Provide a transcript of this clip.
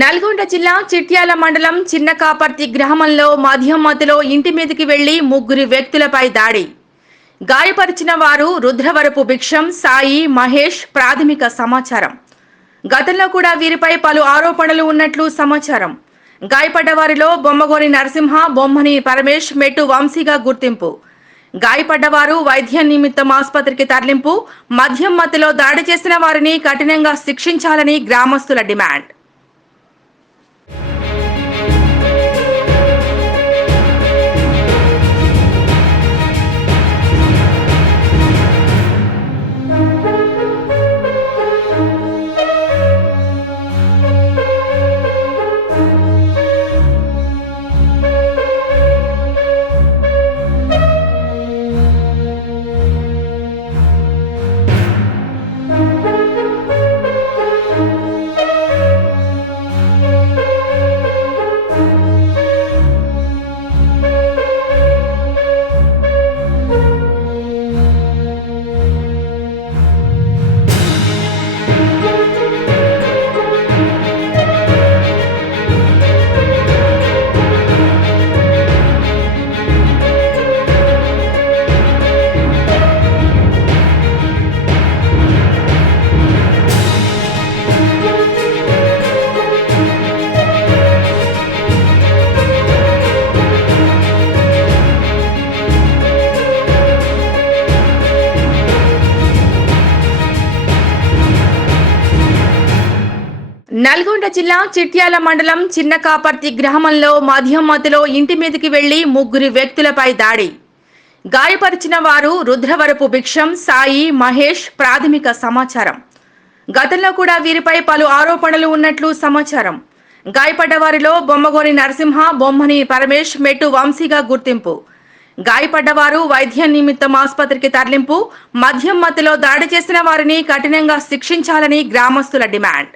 నల్గొండ జిల్లా చిట్యాల మండలం చిన్నకాపర్తి గ్రామంలో మద్యం మత్తులో ఇంటి మీదకి వెళ్లి ముగ్గురు వ్యక్తులపై దాడి. గాయపరిచిన వారు రుద్రవరపు భిక్షం, సాయి, మహేష్ ప్రాథమిక సమాచారం. గతంలో కూడా వీరిపై పలు ఆరోపణలు ఉన్నట్లు సమాచారం. గాయపడ్డ వారిలో బొమ్మగోని నరసింహ, బొమ్మని పరమేష్, మెట్టు వంశీగా గుర్తింపు. గాయపడ్డవారు వైద్యం నిమిత్తం ఆసుపత్రికి తరలింపు. మద్యం మత్తులో దాడి చేసిన వారిని కఠినంగా శిక్షించాలని గ్రామస్తుల డిమాండ్. నల్గొండ జిల్లా చిట్యాల మండలం చిన్నకాపర్తి గ్రామంలో మద్యం మత్తులో ఇంటి మీదకి వెళ్లి ముగ్గురు వ్యక్తులపై దాడి. గాయపరిచిన వారు రుద్రవరపు భిక్షం, సాయి, మహేష్ ప్రాథమిక సమాచారం. గతంలో కూడా వీరిపై పలు ఆరోపణలు ఉన్నట్లు సమాచారం. గాయపడ్డ వారిలో బొమ్మగోని నరసింహ, బొమ్మని పరమేష్, మెట్టు వంశీగా గుర్తింపు. గాయపడ్డవారు వైద్యం నిమిత్తం ఆసుపత్రికి తరలింపు. మద్యం మత్తులో దాడి చేసిన వారిని కఠినంగా శిక్షించాలని గ్రామస్తుల డిమాండ్.